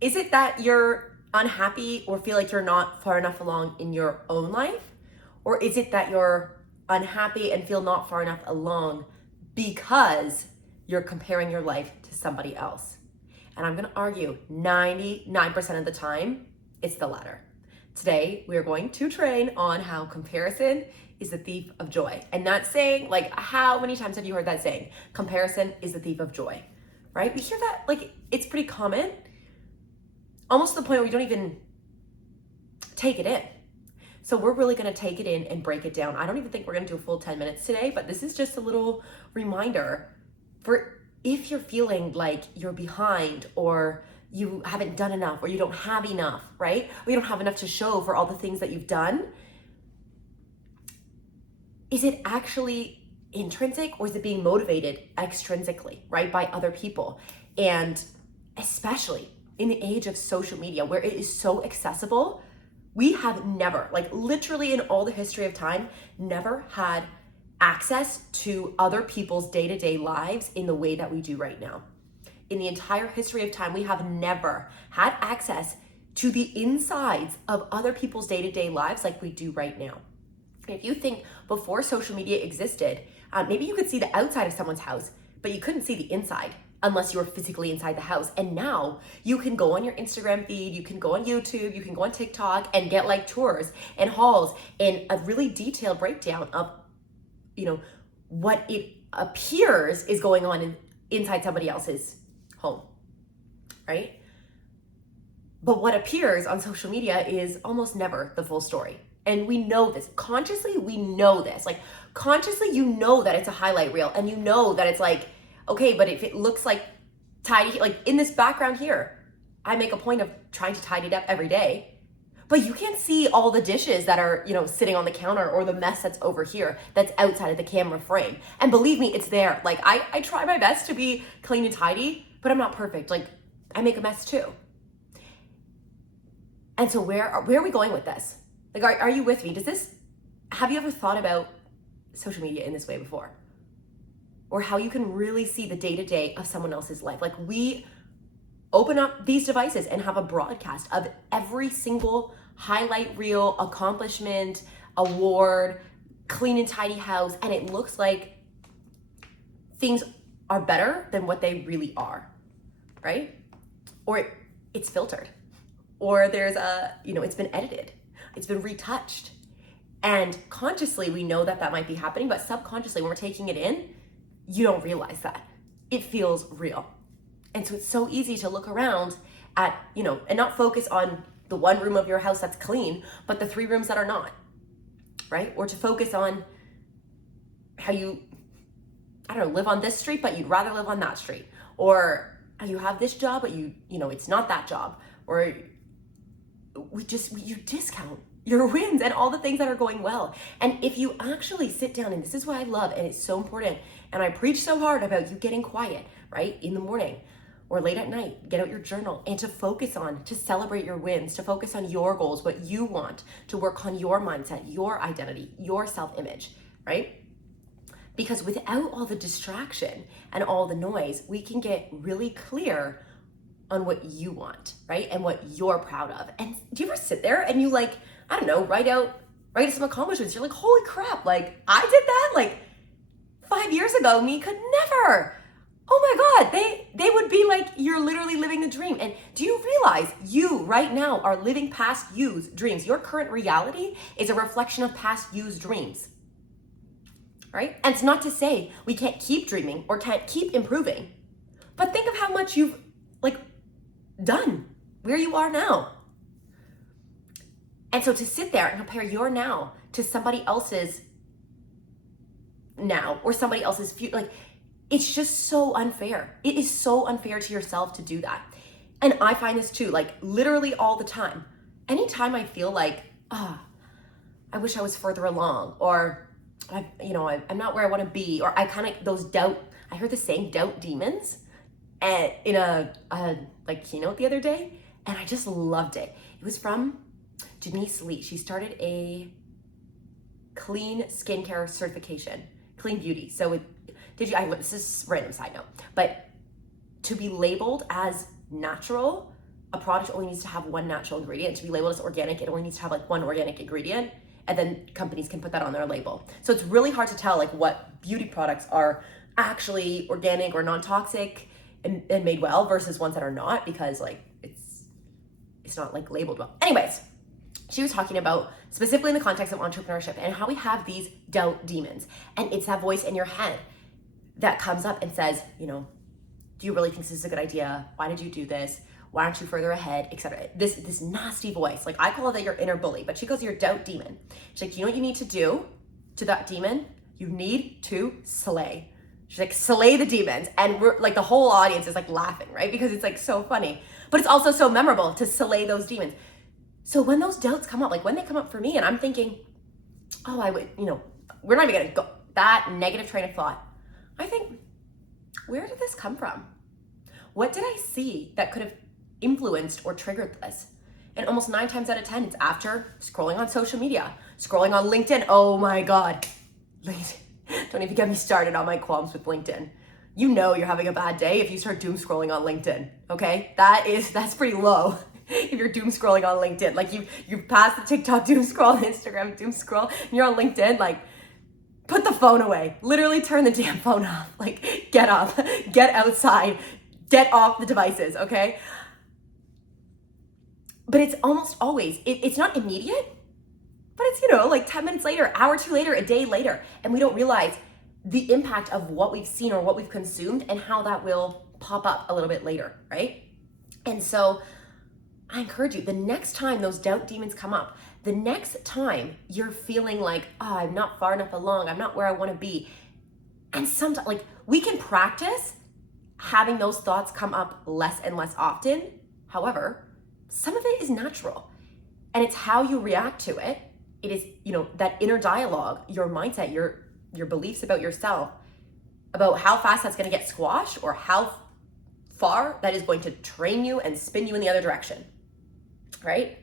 Is it that you're unhappy or feel like you're not far enough along in your own life? Or is it that you're unhappy and feel not far enough along because you're comparing your life to somebody else? And I'm gonna argue 99% of the time, it's the latter. Today, we are going to train on how comparison is the thief of joy. And that saying, like, how many times have you heard that saying? Comparison is the thief of joy, right? We hear that, like, it's pretty common, almost to the point where we don't even take it in. So we're really gonna take it in and break it down. I don't even think we're gonna do a full 10 minutes today, but this is just a little reminder for if you're feeling like you're behind or you haven't done enough or you don't have enough, right? Or you don't have enough to show for all the things that you've done. Is it actually intrinsic or is it being motivated extrinsically, right? By other people. And especially in the age of social media where it is so accessible, we have never, like literally in all the history of time, never had access to other people's day-to-day lives in the way that we do right now. In the entire history of time, we have never had access to the insides of other people's day-to-day lives like we do right now. If you think before social media existed, maybe you could see the outside of someone's house, but you couldn't see the inside unless you were physically inside the house. And now you can go on your Instagram feed, you can go on YouTube, you can go on TikTok and get like tours and hauls and a really detailed breakdown of, what it appears is going on inside somebody else's home, right? But what appears on social media is almost never the full story. And we know this. Consciously, we know this. Like, consciously, you know that it's a highlight reel and you know that it's like, okay, but if it looks like tidy, like in this background here, I make a point of trying to tidy it up every day, but you can't see all the dishes that are, sitting on the counter or the mess that's over here that's outside of the camera frame. And believe me, it's there. Like, I try my best to be clean and tidy, but I'm not perfect. Like, I make a mess too. And so where are we going with this? Like, are you with me? Have you ever thought about social media in this way before? Or how you can really see the day-to-day of someone else's life. Like, we open up these devices and have a broadcast of every single highlight reel, accomplishment, award, clean and tidy house, and it looks like things are better than what they really are, right? Or it's filtered, or there's it's been edited, it's been retouched. And consciously, we know that might be happening, but subconsciously, when we're taking it in, you don't realize that. It feels real. And so it's so easy to look around at, and not focus on the one room of your house that's clean, but the 3 rooms that are not, right? Or to focus on how you, live on this street, but you'd rather live on that street. Or how you have this job, but it's not that job. Or you discount your wins and all the things that are going well. And if you actually sit down, and this is what I love, and it's so important, and I preach so hard about you getting quiet, right? In the morning or late at night, get out your journal and to celebrate your wins, to focus on your goals, what you want, to work on your mindset, your identity, your self-image, right? Because without all the distraction and all the noise, we can get really clear on what you want, right? And what you're proud of. And do you ever sit there and you write some accomplishments? You're like, holy crap, like I did that? Like 5 years ago, me could never. Oh my God, they would be like, you're literally living the dream. And do you realize you right now are living past you's dreams? Your current reality is a reflection of past you's dreams, right? And it's not to say we can't keep dreaming or can't keep improving, but think of how much you've done where you are now. And so to sit there and compare your now to somebody else's now or somebody else's future, it's just so unfair. It is so unfair to yourself to do that. And I find this too, literally all the time. Anytime I feel like, I wish I was further along, or I'm not where I want to be, or I kind of I heard the saying doubt demons in a keynote the other day, and I just loved it. It was from Denise Lee. She started a clean skincare certification, clean beauty. So this is random side note, but to be labeled as natural a product only needs to have one natural ingredient. To be labeled as organic, it only needs to have like one organic ingredient, and then companies can put that on their label. So it's really hard to tell like what beauty products are actually organic or non-toxic and made well versus ones that are not, because like it's not like labeled well. Anyways, she was talking about specifically in the context of entrepreneurship and how we have these doubt demons. And it's that voice in your head that comes up and says, you know, do you really think this is a good idea? Why did you do this? Why aren't you further ahead, etc. This nasty voice. Like I call it your inner bully, but she calls it your doubt demon. She's like, you know what you need to do to that demon? You need to slay. She's like, slay the demons. And we're like, the whole audience is like laughing, right? Because it's like so funny, but it's also so memorable to slay those demons. So when those doubts come up, like when they come up for me and I'm thinking, oh, I would, you know, we're not even gonna go that negative train of thought. I think, where did this come from? What did I see that could have influenced or triggered this? And almost 9 times out of 10, it's after scrolling on social media, scrolling on LinkedIn. Oh my God. Don't even get me started on my qualms with LinkedIn. You know you're having a bad day if you start doom scrolling on LinkedIn, okay? That's pretty low if you're doom scrolling on LinkedIn. Like you passed the TikTok doom scroll, Instagram doom scroll, and you're on LinkedIn, like put the phone away. Literally turn the damn phone off. Like get up, get outside, get off the devices, okay? But it's almost always, it's not immediate, but it's, you know, like 10 minutes later, hour or two later, a day later, and we don't realize the impact of what we've seen or what we've consumed and how that will pop up a little bit later, right? And so I encourage you, the next time those doubt demons come up, the next time you're feeling like, oh, I'm not far enough along, I'm not where I want to be. And sometimes, like, we can practice having those thoughts come up less and less often. However, some of it is natural, and it's how you react to it. It is, you know, that inner dialogue, your mindset, your beliefs about yourself, about how fast that's going to get squashed or how far that is going to train you and spin you in the other direction, right?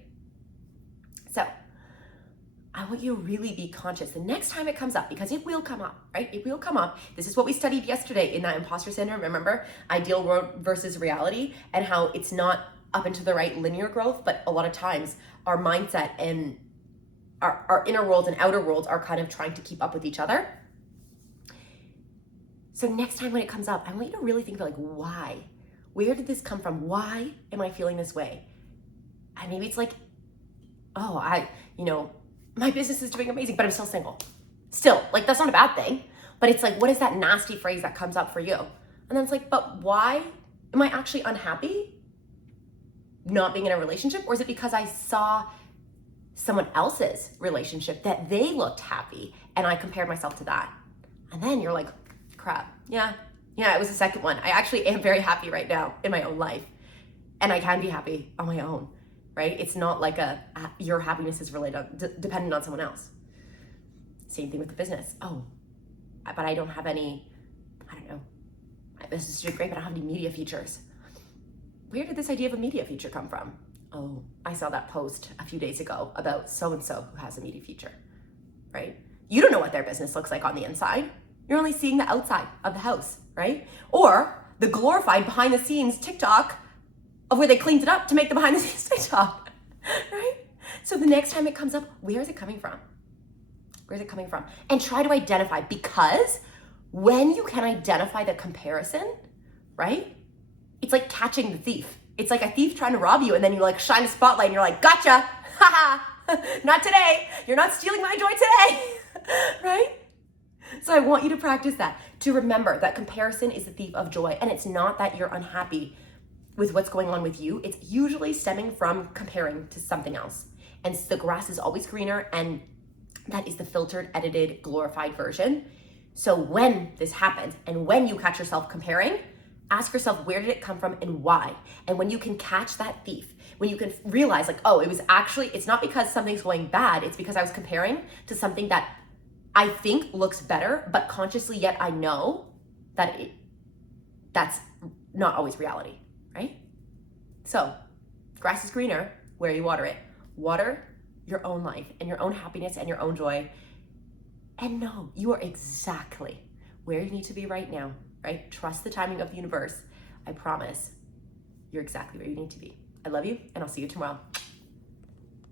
So I want you to really be conscious the next time it comes up, because it will come up, right? It will come up. This is what we studied yesterday in that imposter syndrome. Remember, ideal world versus reality, and how it's not up into the right linear growth, but a lot of times our mindset and our inner worlds and outer worlds are kind of trying to keep up with each other. So next time when it comes up, I want you to really think about, like, why? Where did this come from? Why am I feeling this way? And maybe it's like, oh, my business is doing amazing, but I'm still single. Still, like, that's not a bad thing. But it's like, what is that nasty phrase that comes up for you? And then it's like, but why am I actually unhappy not being in a relationship? Or is it because I saw someone else's relationship that they looked happy and I compared myself to that? And then you're like, crap, yeah, it was the second one. I actually am very happy right now in my own life, and I can be happy on my own, right? It's not like your happiness is dependent on someone else. Same thing with the business. Oh, but I don't have any, my business is doing great, but I don't have any media features. Where did this idea of a media feature come from? Oh, I saw that post a few days ago about so-and-so who has a media feature, right? You don't know what their business looks like on the inside. You're only seeing the outside of the house, right? Or the glorified behind the scenes TikTok of where they cleaned it up to make the behind the scenes TikTok, right? So the next time it comes up, where is it coming from? Where is it coming from? And try to identify, because when you can identify the comparison, right? It's like catching the thief. It's like a thief trying to rob you, and then you like shine a spotlight and you're like, gotcha, haha, not today. You're not stealing my joy today, right? So I want you to practice that, to remember that comparison is the thief of joy. And it's not that you're unhappy with what's going on with you. It's usually stemming from comparing to something else. And the grass is always greener, and that is the filtered, edited, glorified version. So when this happens, and when you catch yourself comparing, ask yourself, where did it come from and why? And when you can catch that thief, when you can realize, like, oh, it's not because something's going bad, it's because I was comparing to something that I think looks better, but consciously yet I know that that's not always reality, right? So, grass is greener where you water it. Water your own life and your own happiness and your own joy. And know you are exactly where you need to be right now, right? Trust the timing of the universe. I promise you're exactly where you need to be. I love you, and I'll see you tomorrow.